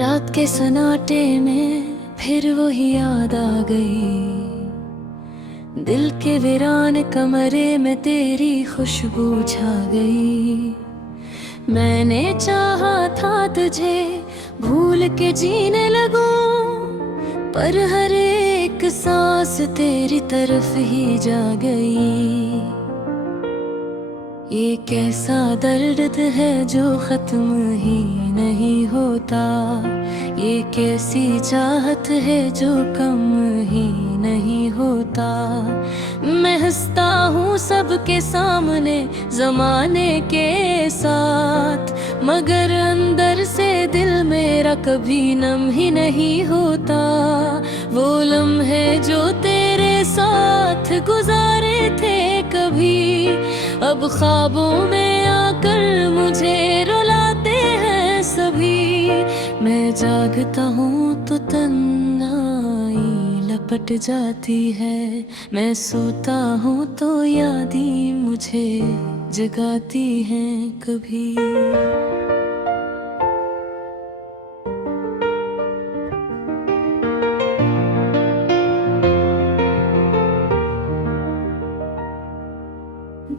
रात के सन्नाटे में फिर वही याद आ गई। दिल के वीरान कमरे में तेरी खुशबू छा गई। मैंने चाहा था तुझे भूल के जीने लगूं, पर हर एक सांस तेरी तरफ ही जा गई। ये कैसा दर्द है जो खत्म ही नहीं होता, ये कैसी चाहत है जो कम ही नहीं होता। मैं हंसता हूँ सबके सामने ज़माने के साथ, मगर अंदर से दिल मेरा कभी नम ही नहीं होता। वो लम्हे जो तेरे साथ गुजारे थे कभी, अब ख्वाबों में आकर मुझे रुलाते हैं सभी। मैं जागता हूँ तो तन्हाई लपट जाती है, मैं सोता हूँ तो यादें मुझे जगाती हैं कभी।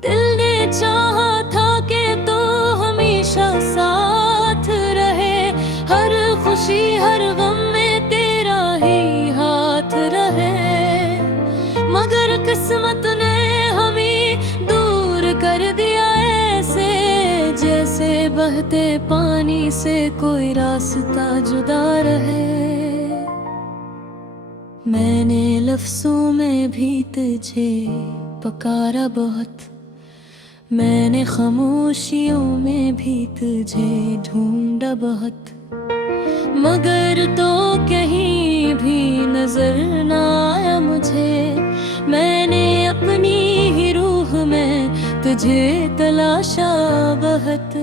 दिल ने चाहा था कि तो हमेशा साथ रहे, हर खुशी हर गम में तेरा ही हाथ रहे। मगर किस्मत ने हमें दूर कर दिया ऐसे, जैसे बहते पानी से कोई रास्ता जुदा रहे। मैंने लफ्जों में भी तुझे पुकारा बहुत, मैंने खामोशियों में भी तुझे ढूंढा बहुत, मगर तो कहीं भी नजर ना आया मुझे। मैंने अपनी ही रूह में तुझे तलाशा बहुत।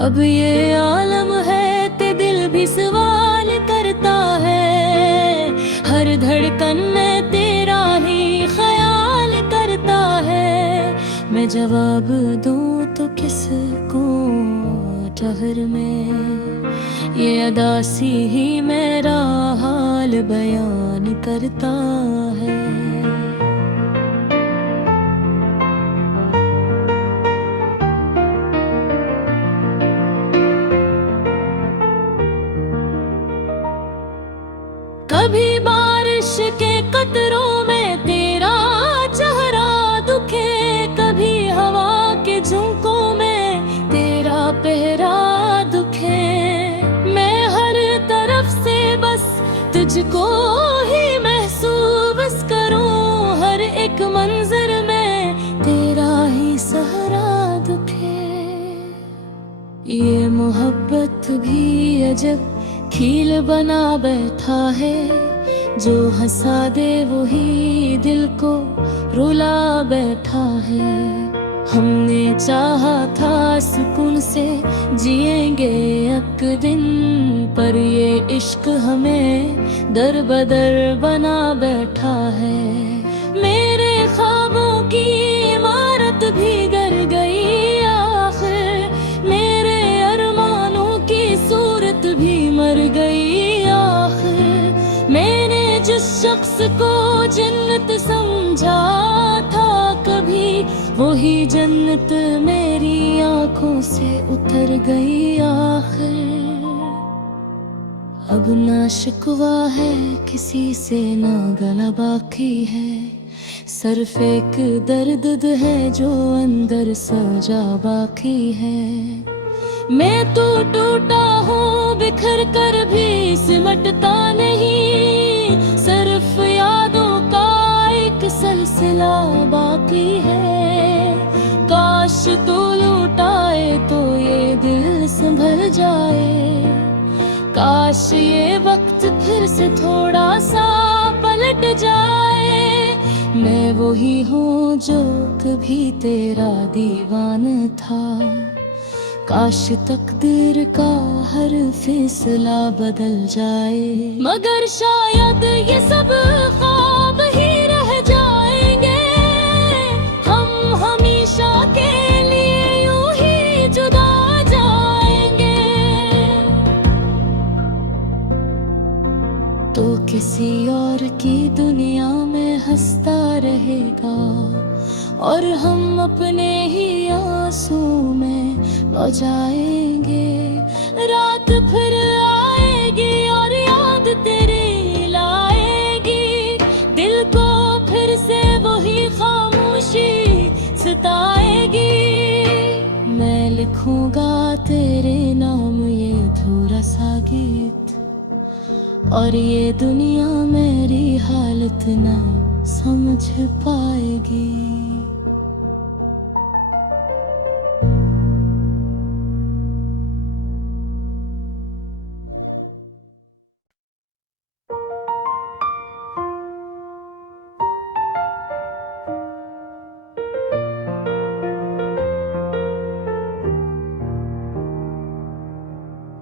अब ये आलम है ते दिल भी सवाल करता है, हर धड़कन में तेरा ही ख्याल करता है। मैं जवाब दूं तो किसको ठहर में, ये अदासी ही मेरा हाल बयान करता है। कभी बारिश के कतरों में तेरा चेहरा दुखे, कभी हवा के झोंकों में तेरा पहरा दुखे। मैं हर तरफ से बस तुझको ही महसूस करूं, हर एक मंजर में तेरा ही सहारा दुखे। ये मोहब्बत भी अजब खील बना बैठा है, जो हंसा दे वही दिल को रुला बैठा है। हमने चाहा था सुकून से जिएंगे एक दिन, पर ये इश्क हमें दर बदर बना बैठा है। मेरे ख्वाबों की इमारत भी गिर गई आखिर, मेरे अरमानों की सूरत भी मर गई आखिर। मैंने जिस शख्स को जन्नत समझा था कभी, वही जन्नत मेरी आंखों से उतर गई आखिर। अब ना शिकवा है किसी से ना गला बाकी है, सिर्फ एक दर्द है जो अंदर सजा बाकी है। मैं तो टूटा हूँ बिखर कर भी सिमटता नहीं, सिर्फ यादों का एक सिलसिला बाकी है। काश तू लौटाए तो ये दिल संभल जाए, काश ये वक्त फिर से थोड़ा सा पलट जाए। मैं वही हूँ जो कभी तेरा दीवाना था, काश तकदीर का हर फैसला बदल जाए। मगर शायद ये सब ख्वाब ही रह जाएंगे, हम हमेशा के लिए यूं ही जुदा जाएंगे। तो किसी और की दुनिया में हंसता रहेगा और हम अपने ही आंसू में लौ जाएंगे। रात फिर आएगी और याद तेरी लाएगी, दिल को फिर से वही खामोशी सताएगी। मैं लिखूंगा तेरे नाम ये अधूरा सा गीत, और ये दुनिया मेरी हालत ना समझ पाएगी।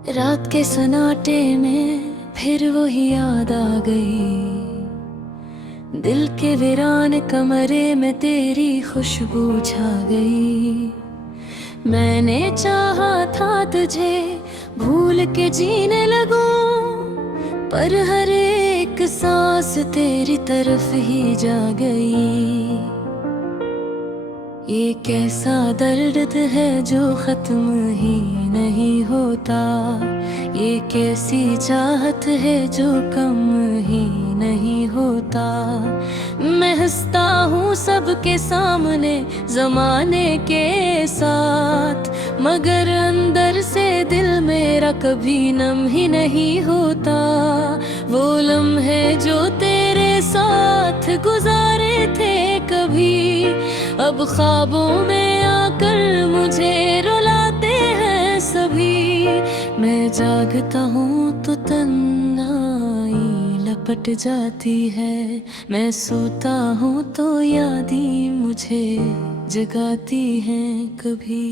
रात के सन्नाटे में फिर वही याद आ गई, दिल के वीरान कमरे में तेरी खुशबू छा गई। मैंने चाहा था तुझे भूल के जीने लगूं, पर हर एक सांस तेरी तरफ ही जा गई। ये कैसा दर्द है जो खत्म ही नहीं होता, ये कैसी चाहत है जो कम ही नहीं होता। मैं हंसता हूँ सबके सामने ज़माने के साथ, मगर अंदर से दिल मेरा कभी नम ही नहीं होता। वो लम्हे जो तेरे साथ गुजारे थे कभी, अब ख्वाबों में आकर मुझे रुलाते हैं सभी। मैं जागता हूँ तो तन्हाई लपट जाती है, मैं सोता हूँ तो यादें मुझे जगाती हैं कभी।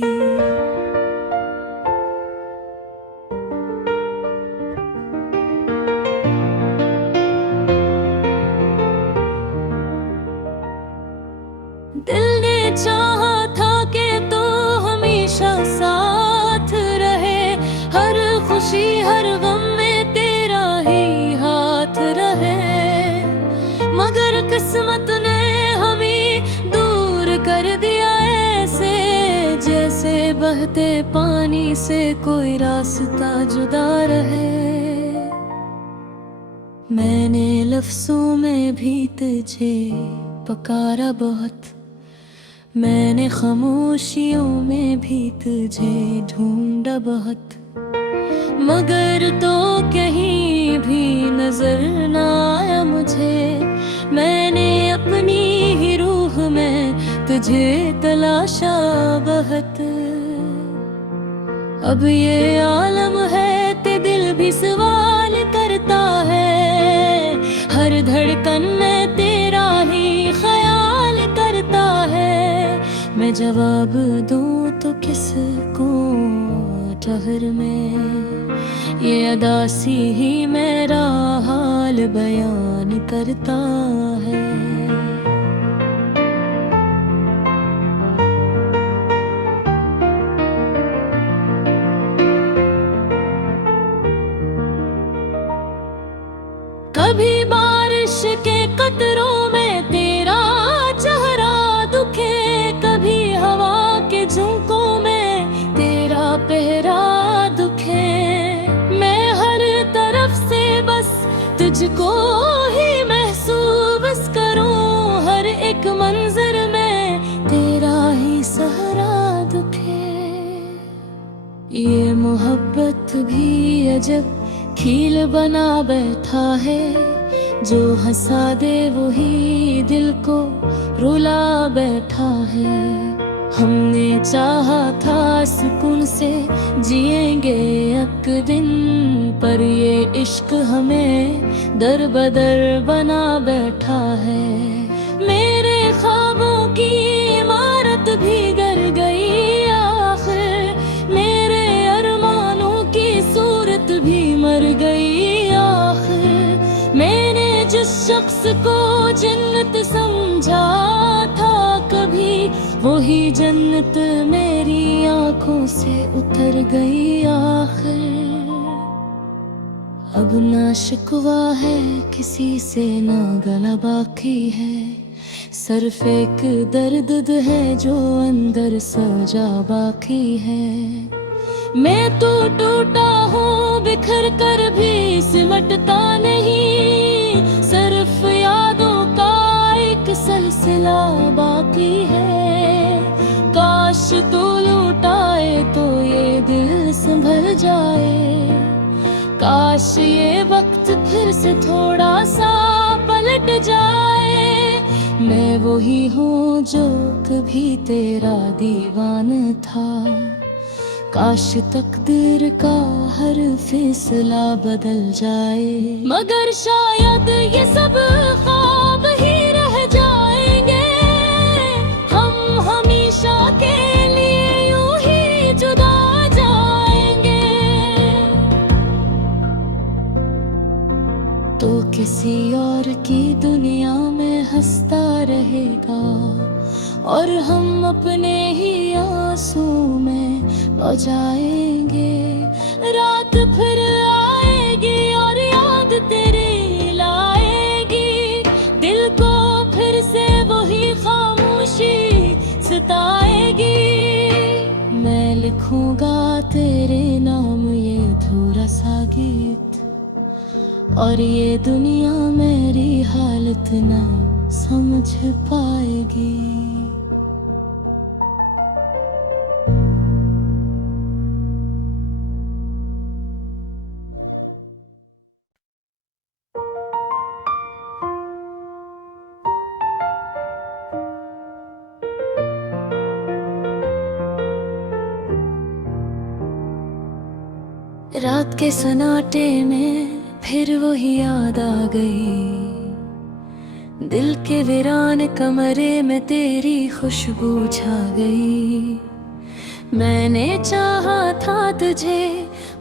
दिल ने चाहा था कि तो हमेशा साथ रहे, हर खुशी हर गम में तेरा ही हाथ रहे। मगर किस्मत ने हमें दूर कर दिया ऐसे, जैसे बहते पानी से कोई रास्ता जुदा रहे। मैंने लफ्जों में भी तुझे पुकारा बहुत, मैंने खामोशियों में भी तुझे ढूंढा बहुत, मगर तो कहीं भी नजर ना आया मुझे। मैंने अपनी ही रूह में तुझे तलाशा बहुत। अब ये आलम है ते दिल भी सवाल करता है, हर धड़कन में तेरा ही ख्याल करता है। मैं जवाब दूं तो किसको ठहर में, ये अदासी ही मेरा हाल बयान करता है। कभी बारिश के कतरों में तेरा चेहरा दुखे, कभी हवा के झोंकों में तेरा पहरा दुखे। मैं हर तरफ से बस तुझको ही महसूस करूं, हर एक मंजर में तेरा ही सहारा दुखे। ये मोहब्बत भी अजब खील बना बैठा है, जो हंसा दे वही दिल को रुला बैठा है। हमने चाहा था सुकून से जिएंगे एक दिन, पर ये इश्क हमें दर बदर बना बैठा है। मेरे ख्वाबों की इमारत भी गिर गई आखिर, मेरे अरमानों की सूरत भी मर गई आखिर। मैंने जिस शख्स को जन्नत समझा था कभी, वही जन्नत मेरी आंखों से उतर गई आखिर। अब ना शिकवा है किसी से, ना गला बाकी है। सिर्फ एक दर्द है जो अंदर सजा बाकी है। मैं तो टूटा हूँ बिखर कर भी सिमटता नहीं, सिर्फ यादों का एक सिलसिला बाकी है। काश तू लौटाए तो ये दिल संभल जाए, काश ये वक्त फिर से थोड़ा सा पलट जाए। मैं वही हूँ जो कभी तेरा दीवाना था, काश तकदीर का हर फैसला बदल जाए। मगर शायद ये सब ख्वाब ही रह जाएंगे, हम हमेशा के लिए यूं ही जुदा जाएंगे। तो किसी और की दुनिया में हंसता रहेगा, और हम अपने ही आंसू में लौ जाएंगे। रात फिर आएगी और याद तेरी लाएगी, दिल को फिर से वही खामोशी सताएगी। मैं लिखूंगा तेरे नाम ये अधूरा सा गीत, और ये दुनिया मेरी हालत ना समझ पाएगी। रात के सन्नाटे में फिर वही याद आ गई, दिल के वीरान कमरे में तेरी खुशबू छा गई। मैंने चाहा था तुझे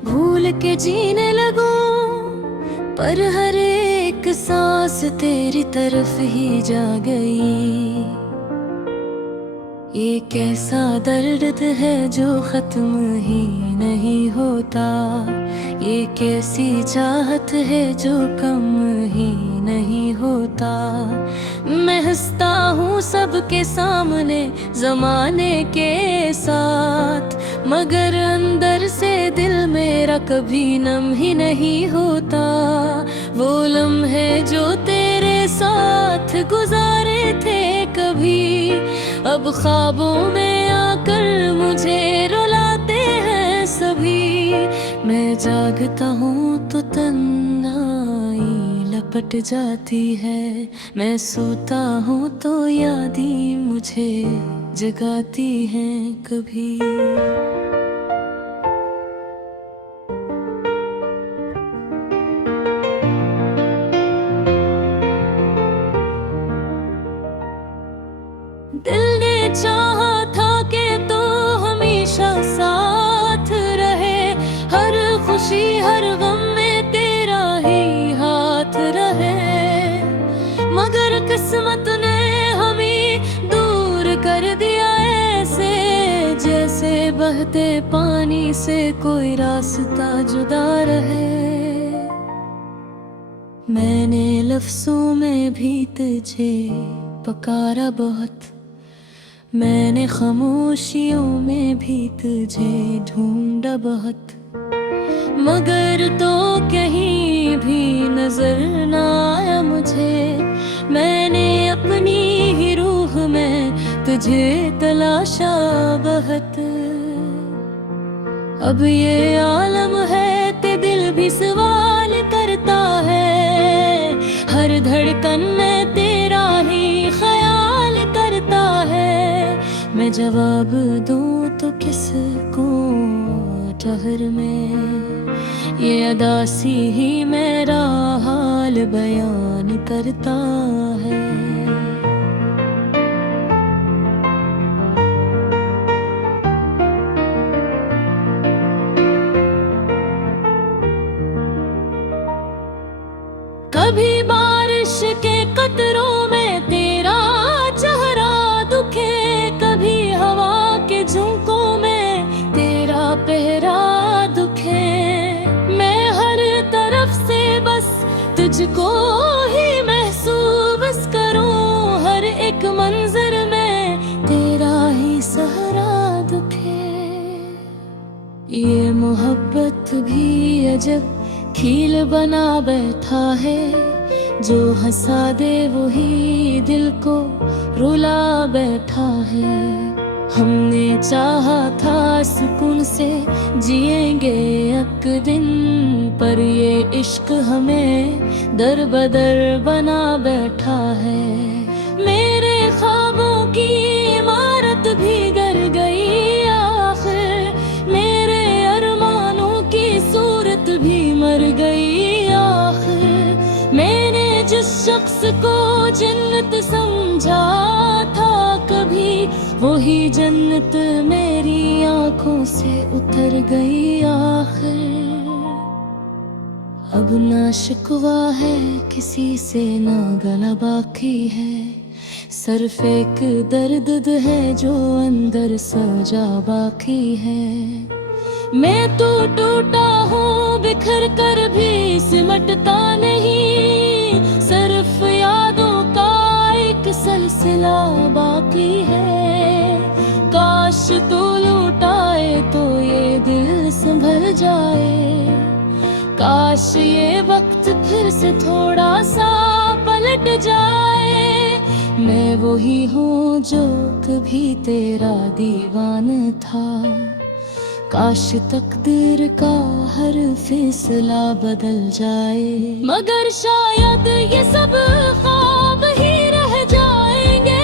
भूल के जीने लगूं, पर हर एक सांस तेरी तरफ ही जा गई। ये कैसा दर्द है जो खत्म ही नहीं होता, ये कैसी चाहत है जो कम ही नहीं होता। मैं हंसता हूँ सबके सामने ज़माने के साथ, मगर अंदर से दिल मेरा कभी नम ही नहीं होता। वो लम्हे जो तेरे साथ गुजारे थे कभी, अब ख्वाबों में आकर मुझे रुलाते हैं सभी। मैं जागता हूँ तो तन्हाई लपट जाती है, मैं सोता हूँ तो यादें मुझे जगाती हैं कभी। दिल ने चाहा था कि तो हमेशा साथ रहे, हर खुशी हर गम में तेरा ही हाथ रहे। मगर किस्मत ने हमें दूर कर दिया ऐसे, जैसे बहते पानी से कोई रास्ता जुदा रहे। मैंने लफ्जों में भी तुझे पुकारा बहुत, मैंने खामोशियों में भी तुझे ढूंढा बहुत, मगर तो कहीं भी नजर ना आया मुझे। मैंने अपनी ही रूह में तुझे तलाशा बहुत। अब ये आलम है ते दिल भी सवाल करता है, हर धड़कन में तेरा ही ख्याल करता है। मैं जवाब दूं तो किसको ठहर में, ये अदासी ही मेरा हाल बयान करता है। कभी बारिश के कतरों में तेरा चेहरा दुखे, कभी हवा के झोंकों में तेरा पहरा दुखे। मैं हर तरफ से तुझको ही महसूस करूं, हर एक मंजर में तेरा ही सहरा दिखे। ये मोहब्बत भी अजब खील बना बैठा है, जो हंसा दे वही दिल को रुला बैठा है। हमने चाहा था सुकून से जिएंगे एक दिन, पर ये इश्क हमें दर बदर बना बैठा है। मेरे ख्वाबों की इमारत भी गिर गई आखिर, मेरे अरमानों की सूरत भी मर गई आखिर। मैंने जिस शख्स को जन्नत समझा था कभी, वही जन्नत मेरी आंखों से उतर गई आखिर। अब ना शिकवा है किसी से, ना गला बाकी है, सिर्फ एक दर्द है जो अंदर सजा बाकी है। मैं तो टूटा हूँ बिखर कर भी सिमटता नहीं, सिर्फ यादों का एक सिलसिला बाकी है। काश तू लौटाए तो ये दिल संभल जाए, काश ये वक्त फिर से थोड़ा सा पलट जाए। मैं वही हूँ जो कभी तेरा दीवाना था, काश तकदीर का हर फैसला बदल जाए। मगर शायद ये सब ख्वाब ही रह जाएंगे,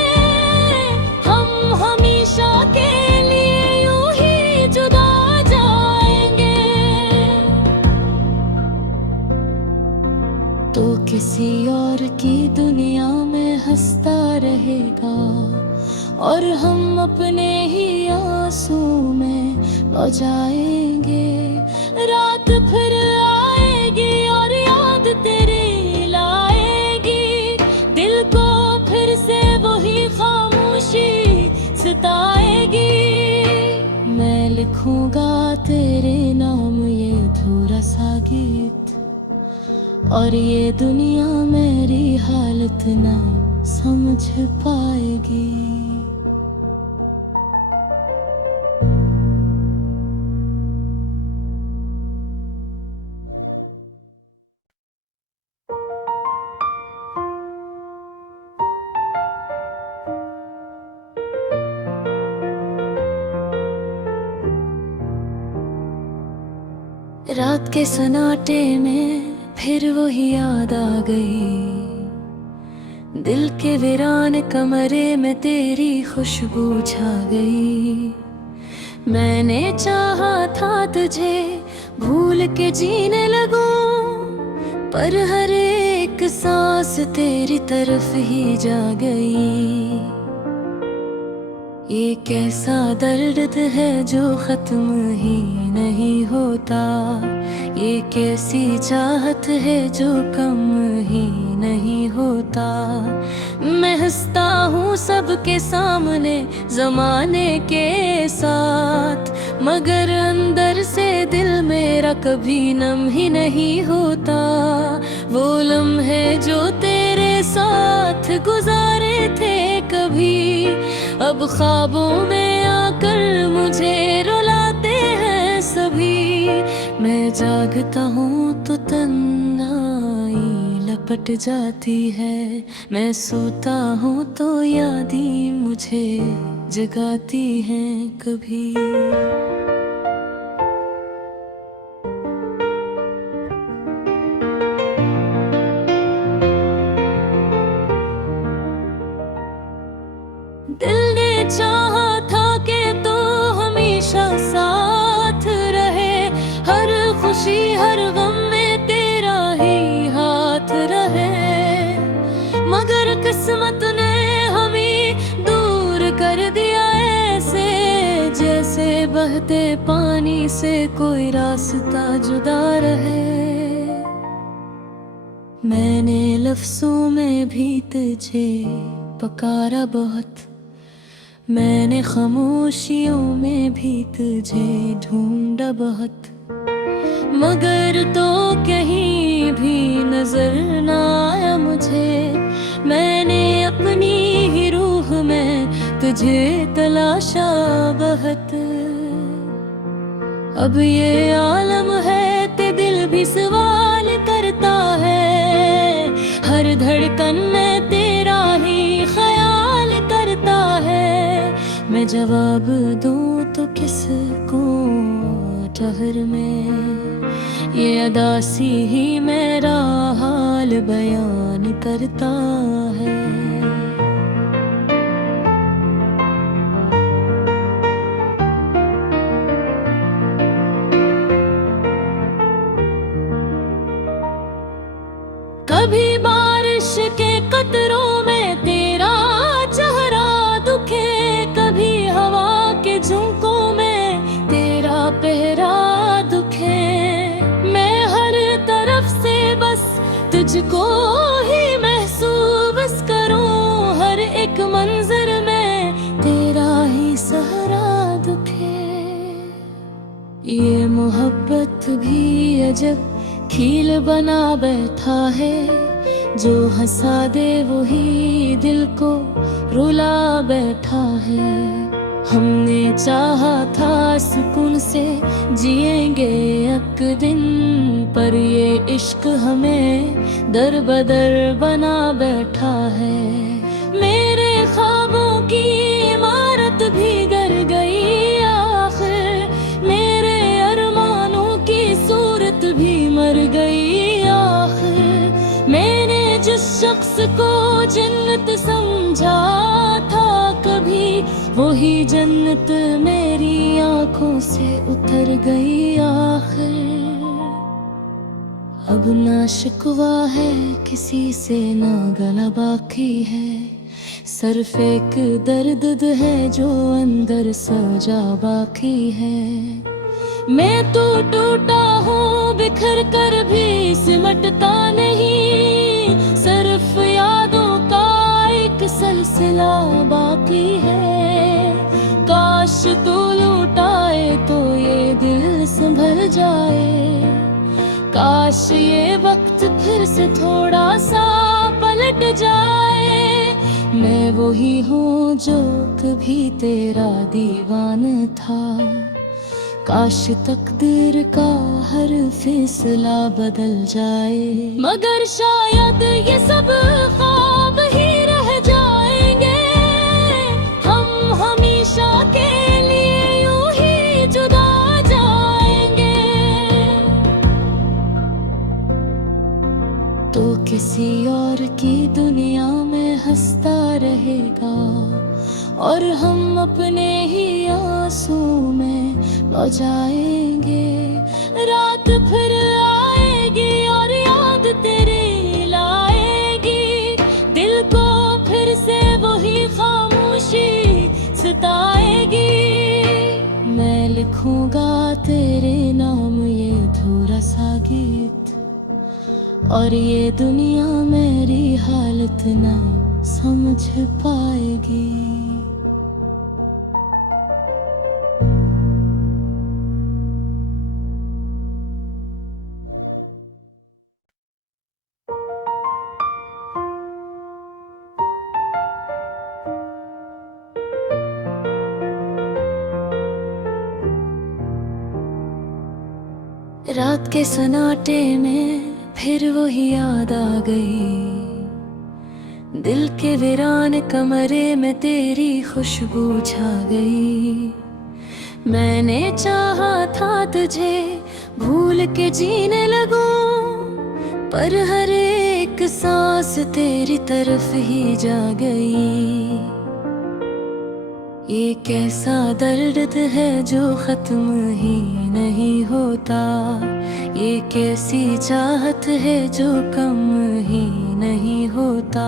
हम हमेशा के लिए यूं ही जुदा जाएंगे। तो किसी और की दुनिया में हंसता रहेगा, और हम अपने ही आंसू में लौ जाएंगे। रात फिर आएगी और याद तेरी लाएगी, दिल को फिर से वही खामोशी सताएगी। मैं लिखूंगा तेरे नाम ये अधूरा सा गीत, और ये दुनिया मेरी हालत ना समझ पाएगी। रात के सन्नाटे में फिर वही याद आ गई, दिल के वीरान कमरे में तेरी खुशबू छा गई। मैंने चाहा था तुझे भूल के जीने लगूं, पर हर एक सांस तेरी तरफ ही जा गई। ये कैसा दर्द है जो खत्म ही नहीं होता, ये कैसी चाहत है जो कम ही नहीं होता। मैं हंसता हूँ सबके सामने ज़माने के साथ, मगर अंदर से दिल मेरा कभी नम ही नहीं होता। वो लम्हे जो तेरे साथ गुजारे थे कभी, अब ख्वाबों में आकर मुझे रुलाते हैं सभी। मैं जागता हूँ तो तन्हाई लपट जाती है, मैं सोता हूँ तो यादें मुझे जगाती हैं कभी। दिल ने चाहा था कि तो हमेशा साथ रहे, हर खुशी हर गम में तेरा ही हाथ रहे। मगर किस्मत ने हमें दूर कर दिया ऐसे, जैसे बहते पानी से कोई रास्ता जुदा रहे। मैंने लफ्जों में भी तुझे पुकारा बहुत, मैंने खामोशियों में भी तुझे ढूंढा बहुत, मगर तो कहीं भी नजर न तुझे तलाशा बहुत। अब ये आलम है ते दिल भी सवाल करता है, हर धड़कन में तेरा ही ख्याल करता है। मैं जवाब दूं तो किसको ठहर में, ये अदासी ही मेरा हाल बयान करता है। कभी बारिश के कतरों में तेरा चेहरा दुखे, कभी हवा के झोंकों में तेरा पहरा दुखे। मैं हर तरफ से बस तुझको ही महसूस करूं, हर एक मंजर में तेरा ही सहारा दुखे। ये मोहब्बत भी अजब खील बना बैठा है, जो हंसा दे वही दिल को रुला बैठा है। हमने चाहा था सुकून से जिएंगे एक दिन, पर ये इश्क हमें दर बदर बना बैठा है। मेरे ख्वाबों की इमारत भी गिर गई आखिर, मेरे अरमानों की सूरत भी मर गई आखिर। मैंने जिस शख्स को जन्नत समझा था कभी, वही जन्नत मेरी आंखों से उतर गई आखिर। अब ना शिकवा है किसी से ना गला बाकी है, सिर्फ एक दर्द है जो अंदर सजा बाकी है। मैं तो टूटा हूँ बिखर कर भी सिमटता नहीं, सिर्फ यादों का एक सिलसिला बाकी है। काश तू लौटाए तो ये दिल संभल जाए, काश ये वक्त फिर से थोड़ा सा पलट जाए। मैं वही हूँ जो कभी तेरा दीवाना था, काश तकदीर का हर फैसला बदल जाए। मगर शायद ये सब ख्वाब ही रह जाएंगे, हम हमेशा के लिए यूं ही जुदा जाएंगे। तो किसी और की दुनिया में हंसता रहेगा, और हम अपने ही आंसू में लौ जाएंगे। रात फिर आएगी और याद तेरी लाएगी, दिल को फिर से वही खामोशी सताएगी। मैं लिखूंगा तेरे नाम ये अधूरा सा गीत, और ये दुनिया मेरी हालत ना समझ पाएगी। रात के सन्नाटे में फिर वही याद आ गई, दिल के वीरान कमरे में तेरी खुशबू छा गई। मैंने चाहा था तुझे भूल के जीने लगूं, पर हर एक सांस तेरी तरफ ही जा गई। ये कैसा दर्द है जो खत्म ही नहीं होता, ये कैसी चाहत है जो कम ही नहीं होता।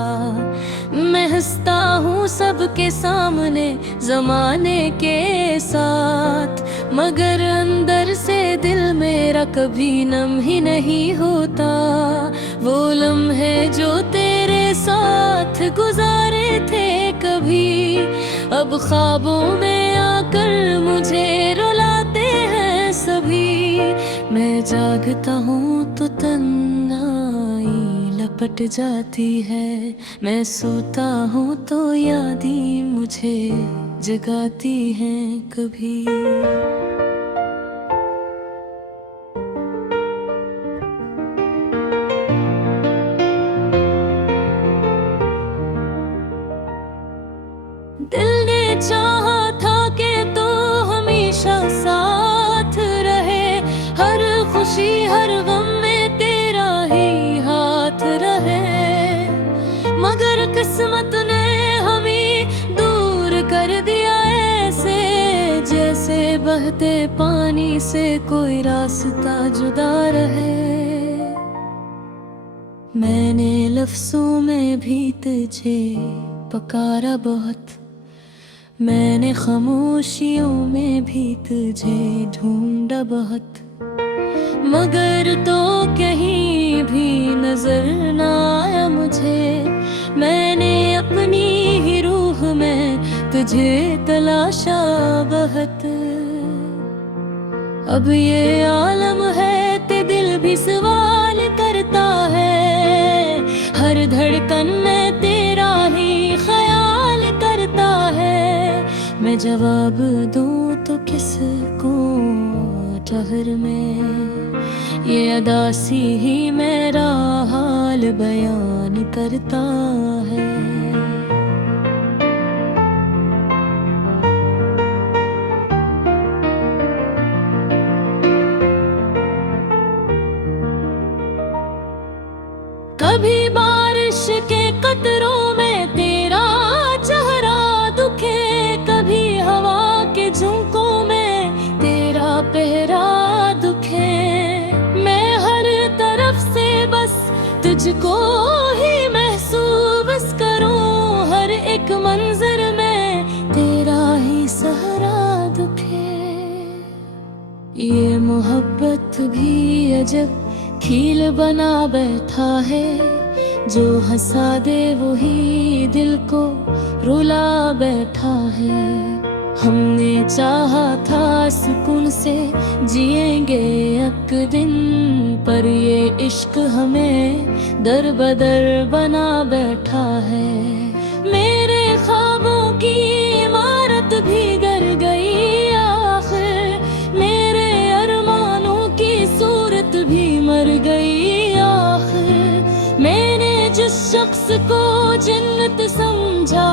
मैं हंसता हूँ सबके सामने ज़माने के साथ, मगर अंदर से दिल मेरा कभी नम ही नहीं होता। वो लम्हे जो तेरे साथ गुजारे थे कभी, अब ख्वाबों में आकर मुझे रुलाते हैं सभी। मैं जागता हूँ तो तन्हाई लपेट कट जाती है। मैं सोता हूँ तो यादें मुझे जगाती हैं कभी। दिल ने चाहा था कि तो हमेशा साथ रहे, हर खुशी हर गम में तेरा ही हाथ रहे। मगर किस्मत ने हमें दूर कर दिया ऐसे, जैसे बहते पानी से कोई रास्ता जुदा रहे। मैंने लफ्ज़ों में भी तुझे पुकारा बहुत, मैंने खामोशियों में भी तुझे ढूंढा बहुत, मगर तो कहीं भी नजर ना आया मुझे। मैंने अपनी ही रूह में तुझे तलाशा बहुत। अब ये आलम है ते दिल भी सवाल करता है, हर धड़कन में तेरा ही ख्याल करता है। मैं जवाब दूं तो किसको ठहर में, ये अदासी ही मेरा हाल बयान करता है। कभी बारिश के कतरों में तेरा चेहरा दुखे, कभी हवा के झोंकों में तेरा पहरा दुखे। मैं हर तरफ से बस तुझको ही महसूस करूं, हर एक मंजर में तेरा ही सहारा दुखे। ये मोहब्बत भी अजब खील बना बैठा है, जो हंसा दे वही दिल को रुला बैठा है। हमने चाहा था सुकून से जिएंगे एक दिन, पर ये इश्क हमें दर बदर बना बैठा है। मेरे ख्वाबों की इमारत भी गिर गई आखिर, मेरे अरमानों की सूरत भी मर गई आखिर। मैंने जिस शख्स को जन्नत समझा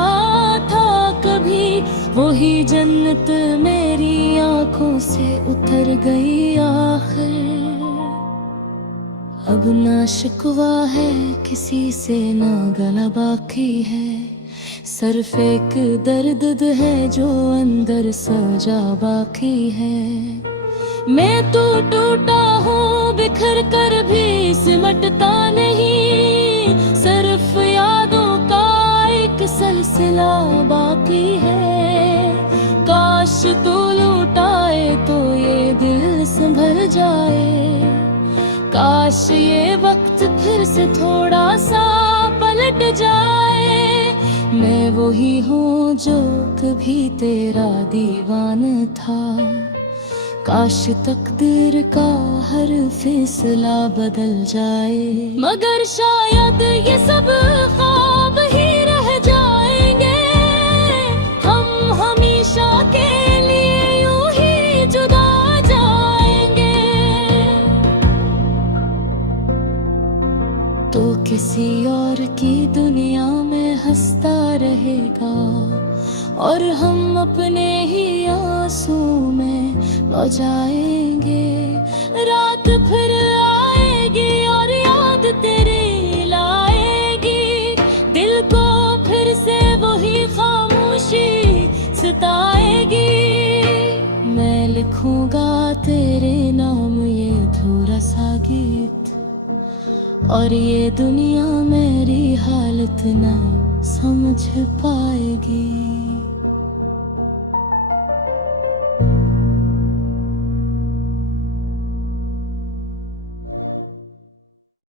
था कभी, वही जन्नत मेरी आंखों से उतर गई आखिर। अब ना शिकवा है किसी से ना गला बाकी है, सिर्फ एक दर्द है जो अंदर सजा बाकी है। मैं तो टूटा हूँ बिखर कर भी सिमटता नहीं, सिर्फ यादों का एक सिलसिला बाकी है। काश तू लौटाए तो ये दिल संभल जाए, काश ये वक्त फिर से थोड़ा सा पलट जाए। मैं वही हूँ जो कभी तेरा दीवाना था, काश तकदीर का हर फैसला बदल जाए। मगर शायद ये सब ख्वाब ही रह जाएंगे, हम हमेशा के लिए यूं ही जुदा जाएंगे। तो किसी और की दुनिया में हंसता रहेगा, और हम अपने ही आंसू में लौ जाएंगे। रात फिर आएगी और याद तेरी लाएगी, दिल को फिर से वही खामोशी सताएगी। मैं लिखूंगा तेरे नाम ये अधूरा सा गीत, और ये दुनिया मेरी हालत ना समझ पाएगी।